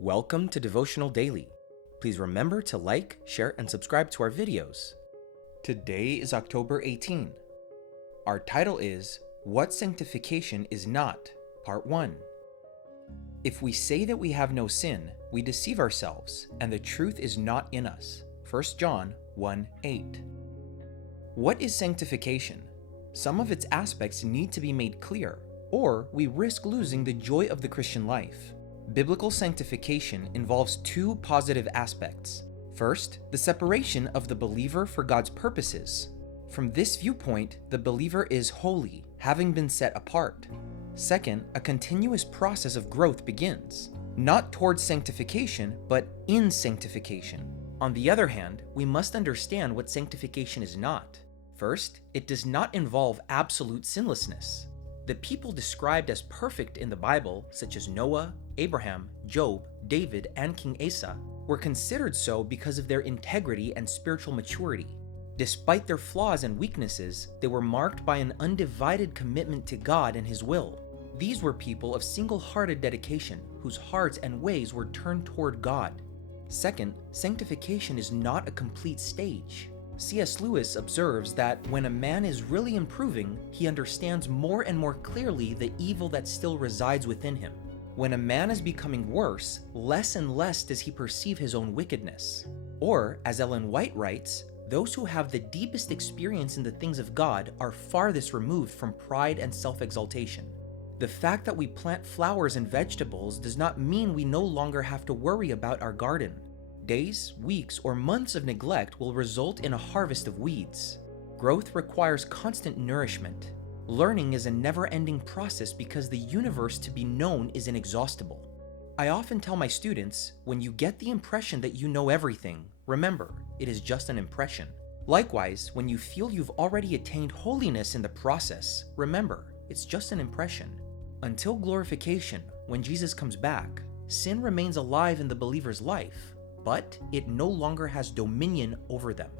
Welcome to Devotional Daily. Please remember to like, share, and subscribe to our videos. Today is October 18. Our title is What Sanctification is Not, Part 1. If we say that we have no sin, we deceive ourselves, and the truth is not in us. 1 John 1:8. What is sanctification? Some of its aspects need to be made clear, or we risk losing the joy of the Christian life. Biblical sanctification involves two positive aspects. First, the separation of the believer for God's purposes. From this viewpoint, the believer is holy, having been set apart. Second, a continuous process of growth begins, not towards sanctification, but in sanctification. On the other hand, we must understand what sanctification is not. First, it does not involve absolute sinlessness. The people described as perfect in the Bible, such as Noah, Abraham, Job, David, and King Asa, were considered so because of their integrity and spiritual maturity. Despite their flaws and weaknesses, they were marked by an undivided commitment to God and His will. These were people of single-hearted dedication, whose hearts and ways were turned toward God. Second, sanctification is not a complete stage. C.S. Lewis observes that when a man is really improving, he understands more and more clearly the evil that still resides within him. When a man is becoming worse, less and less does he perceive his own wickedness. Or, as Ellen White writes, those who have the deepest experience in the things of God are farthest removed from pride and self-exaltation. The fact that we plant flowers and vegetables does not mean we no longer have to worry about our garden. Days, weeks, or months of neglect will result in a harvest of weeds. Growth requires constant nourishment. Learning is a never-ending process because the universe to be known is inexhaustible. I often tell my students, when you get the impression that you know everything, remember, it is just an impression. Likewise, when you feel you've already attained holiness in the process, remember, it's just an impression. Until glorification, when Jesus comes back, sin remains alive in the believer's life, but it no longer has dominion over them.